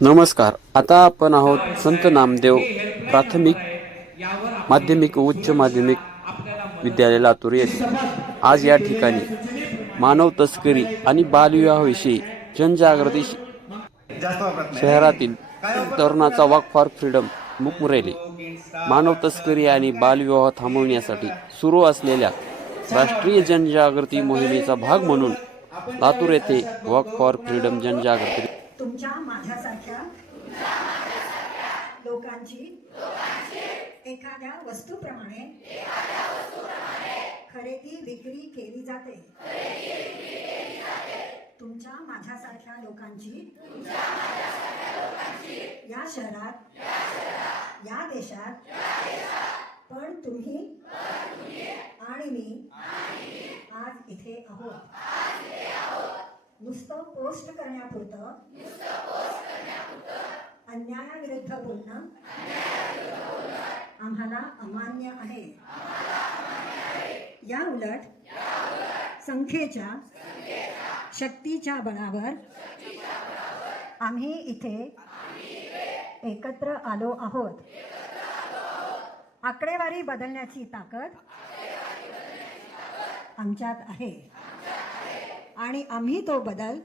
नमस्कार. आता आपण आहोत संत नामदेव प्राथमिक माध्यमिक व उच्च माध्यमिक विद्यालय लातूर येथे. आज या ठिकाणी मानव तस्करी आणि बालविवाहाविषयी जनजागृती शहरातील तरुणाचा वॉक फॉर फ्रीडम मूक रॅली. मानव तस्करी आणि बालविवाह थांबवण्यासाठी सुरू असलेल्या राष्ट्रीय जनजागृती मोहिमेचा भाग म्हणून लातूर येथे वॉक फॉर फ्रीडम जनजागृती तुमच्या माझ्यासारख्या लोकांची एखाद्या वस्तूप्रमाणे खरेदी विक्री केली जाते. तुमच्या माझ्यासारख्या लोकांची या शहरात या देशात पण तुम्ही आणि मी आज इथे आहोत. नुसतं पोस्ट करण्यापुरतं अन्यायाविरुद्ध बोलणं आम्हाला अमान्य आहे. या उलट संख्येच्या शक्तीच्या बळावर आम्ही इथे एकत्र आलो आहोत. आकडेवारी बदलण्याची ताकद आमच्यात आहे आणि आम्ही तो बदल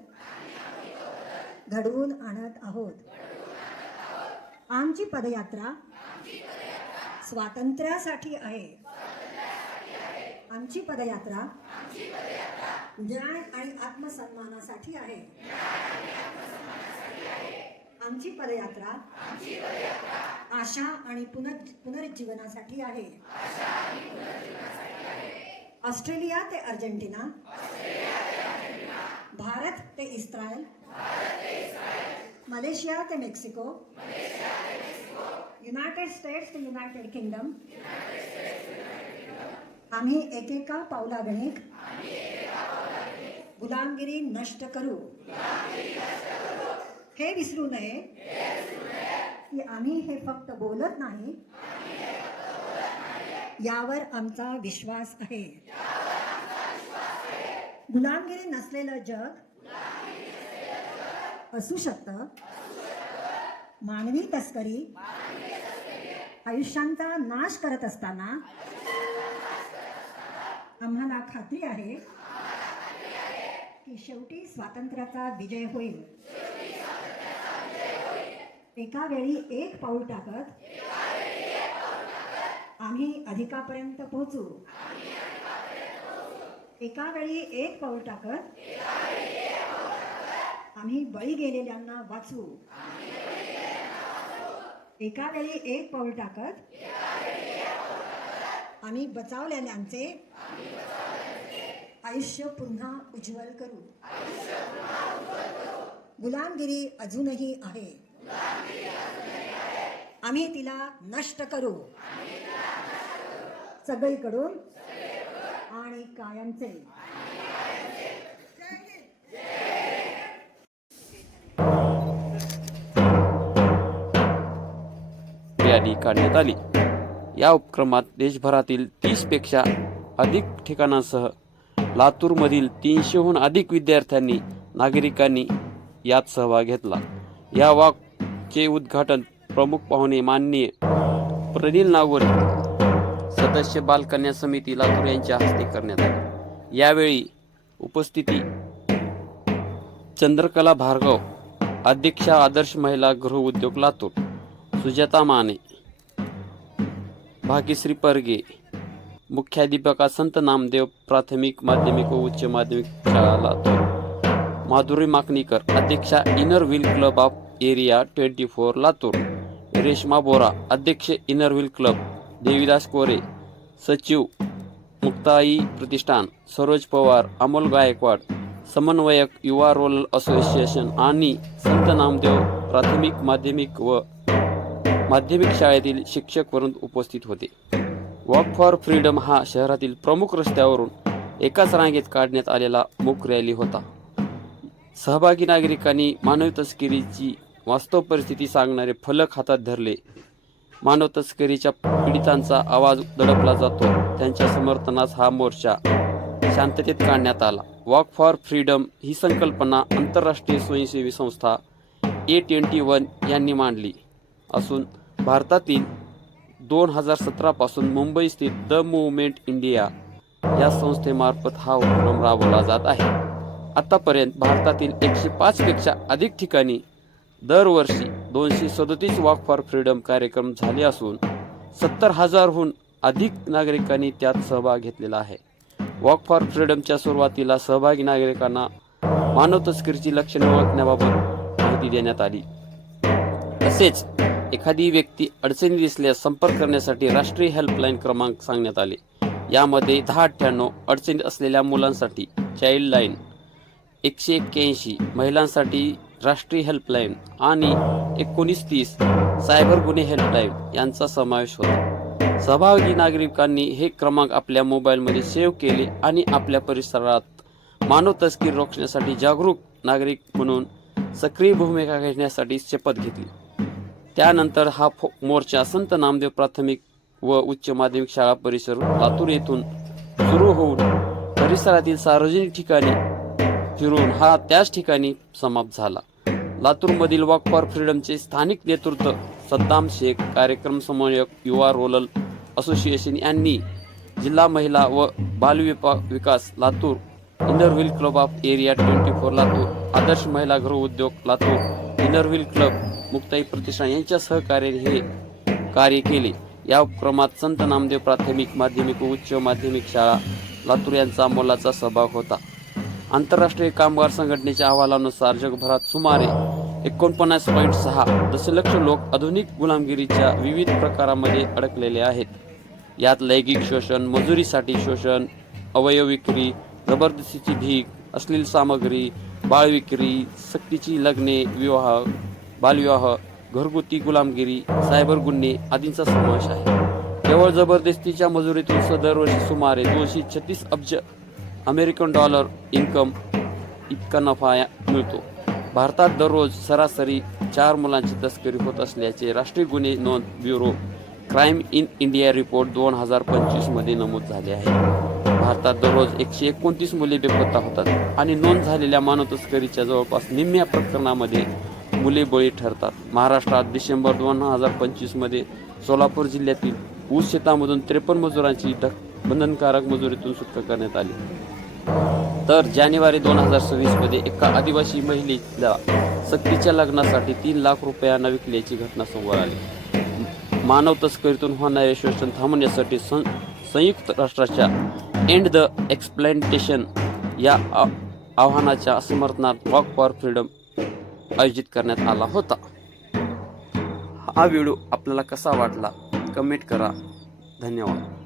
घडवून आणत आहोत. आमची पदयात्रा स्वातंत्र्यासाठी आहे. आमची पदयात्रा न्याय आणि आत्मसन्मानासाठी आहे. आमची पदयात्रा आशा आणि पुनरुज्जीवनासाठी आहे. ऑस्ट्रेलिया ते अर्जेंटिना, भारत ते इस्रायल, मलेशिया ते मेक्सिको, युनायटेड स्टेट्स ते युनायटेड किंगडम, आम्ही एकेका पावलागणिक गुलामगिरी नष्ट करू. हे विसरू नये की आम्ही हे फक्त बोलत नाही, यावर आमचा विश्वास आहे. गुलामगिरी नसलेलं जग असू शकतं. मानवी तस्करी आयुष्यांचा नाश करत असताना आम्हाला खात्री आहे की शेवटी स्वातंत्र्याचा विजय होईल. एका वेळी एक पाऊल टाकत आम्ही अधिकापर्यंत पोहोचू. एका वेळी एक पाऊल टाकत आम्ही बळी गेलेल्यांना वाचवू. एका वेळी एक पाऊल टाकत आम्ही बचावलेल्यांचे आयुष्य पुन्हा उज्ज्वल करू. गुलामगिरी अजूनही आहे. आम्ही तिला नष्ट करू, सगळीकडून आणि कायमचे. रॅली काढण्यात आली. या उपक्रमात देशभरातील 30 पेक्षा अधिक ठिकाणांसह लातूरमधील 300हून अधिक विद्यार्थ्यांनी नागरिकांनी यात सहभाग घेतला. या वॉकचे उद्घाटन प्रमुख पाहुणे माननीय प्रनिल नागोरे, सदस्य बालकन्या समिती लातूर यांच्या हस्ते करण्यात आले. यावेळी उपस्थिती चंद्रकला भार्गव, अध्यक्षा आदर्श महिला गृह उद्योग लातूर, सुजाता माने, भाग्यश्री परगे, मुख्याध्यापिका संत नामदेव प्राथमिक माध्यमिक व उच्च माध्यमिक शाळा लातूर, माधुरी माकणीकर, अध्यक्षा inner wheel club of area 24 Latur, Reshma Bora, अध्यक्ष inner wheel club, Devidas Kore, सचिव मुक्ताई प्रतिष्ठान, सरोज पवार, अमोल गायकवाड, समन्वयक युवा रोल असोसिएशन आणि संत नामदेव प्राथमिक माध्यमिक व माध्यमिक शाळेतील शिक्षक वृंद उपस्थित होते. वॉक फॉर फ्रीडम हा शहरातील प्रमुख रस्त्यावरून एकाच रांगेत काढण्यात आलेला मूक रॅली होता. सहभागी नागरिकांनी मानवी तस्करीची वास्तव परिस्थिती सांगणारे फलक हातात धरले. मानव तस्करीच्या पीडितांचा आवाज दडपला जातो, त्यांच्या समर्थनास हा मोर्चा शांततेत काढण्यात आला. वॉक फॉर फ्रीडम ही संकल्पना आंतरराष्ट्रीय स्वयंसेवी संस्था A21 यांनी मांडली असून भारतातील 2017 पासून मुंबई स्थित द मूव्हमेंट इंडिया या संस्थेमार्फत हा उपक्रम राबवला जात आहे. आतापर्यंत भारतातील 105 पेक्षा अधिक ठिकाणी दरवर्षी 237 वॉक फॉर फ्रीडम कार्यक्रम झाले असून 70,000हून अधिक नागरिकांनी त्यात सहभाग घेतलेला आहे. वॉक फॉर फ्रीडमच्या सुरुवातीला सहभागी नागरिकांना मानव तस्करीची लक्षणे ओळखण्याबाबत माहिती देण्यात आली. तसेच एखादी व्यक्ती अडचणी दिसल्यास संपर्क करण्यासाठी राष्ट्रीय हेल्पलाईन क्रमांक सांगण्यात आले. यामध्ये 1098 अडचणीत असलेल्या मुलांसाठी चाइल्ड लाईन, 181 महिलांसाठी राष्ट्रीय हेल्पलाईन आणि 1930 सायबर गुन्हे हेल्पलाईन यांचा समावेश होता. सहभागी नागरिकांनी हे क्रमांक आपल्या मोबाईलमध्ये सेव्ह केले आणि आपल्या परिसरात मानव तस्करी रोखण्यासाठी जागरूक नागरिक म्हणून सक्रिय भूमिका घेण्यासाठी शपथ घेतली. त्यानंतर हा मोर्चा संत नामदेव प्राथमिक व उच्च माध्यमिक शाळा परिसर लातूर येथून सुरू होऊन परिसरातील सार्वजनिक ठिकाणी फिरून हा त्याच ठिकाणी समाप्त झाला. लातूरमधील वॉक फॉर फ्रीडमचे स्थानिक नेतृत्व सद्दाम शेख, कार्यक्रम समन्वयक युवा रोलल असोसिएशन यांनी जिल्हा महिला व बाल विकास Latur, inner wheel club of area 24 Latur, आदर्श महिला गृह उद्योग Latur, inner wheel club, Muktai Pratishthan यांच्या सहकार्याने हे कार्य केले. या उपक्रमात संत नामदेव प्राथमिक, माध्यमिक व उच्च माध्यमिक शाळा लातूर यांचा मोलाचा सहभाग होता. आंतरराष्ट्रीय कामगार संघटनेच्या अहवालानुसार जगभरात सुमारे 49.6 दशलक्ष लोक आधुनिक गुलामगिरीच्या विविध प्रकारांमध्ये अडकलेले आहेत. यात लैंगिक शोषण, मजुरीसाठी शोषण, अवयव विक्री, जबरदस्तीची भीक, अश्लील सामग्री, बाळविक्री, सक्तीची लग्ने, विवाह, बालविवाह, घरगुती गुलामगिरी, सायबर गुन्हे आदींचा समावेश आहे. केवळ जबरदस्तीच्या मजुरीतून दरवर्षी सुमारे 236 अब्ज अमेरिकन डॉलर इन्कम इतका नफा मिळतो. भारतात दररोज सरासरी 4 मुलांची तस्करी होत असल्याचे राष्ट्रीय गुन्हे नोंद bureau crime in India report 2025 मध्ये नमूद झाले आहे. भारतात दररोज 129 मुले बेपत्ता होतात आणि नोंद झालेल्या मानव तस्करीच्या जवळपास निम्म्या प्रकरणामध्ये मुले बळी ठरतात. महाराष्ट्रात डिसेंबर 2025 मध्ये सोलापूर जिल्ह्यातील ऊस शेतामधून 53 मजुरांची बंधनकारक मजुरीतून सुटका करण्यात आली. तर जानेवारी 2026 मध्ये एका आदिवासी महिलेला सक्तीच्या लग्नासाठी 3 लाख रुपयांना विकल्याची घटना समोर आली. मानव तस्करीतून होणारे शोषण थांबवण्यासाठी संयुक्त राष्ट्राच्या एंड द एक्सप्लॉयटेशन या आव्हानाच्या समर्थनात वॉक फॉर फ्रीडम आयोजित करण्यात आला होता. हा व्हिडिओ आपल्याला कसा वाटला कमेंट करा. धन्यवाद.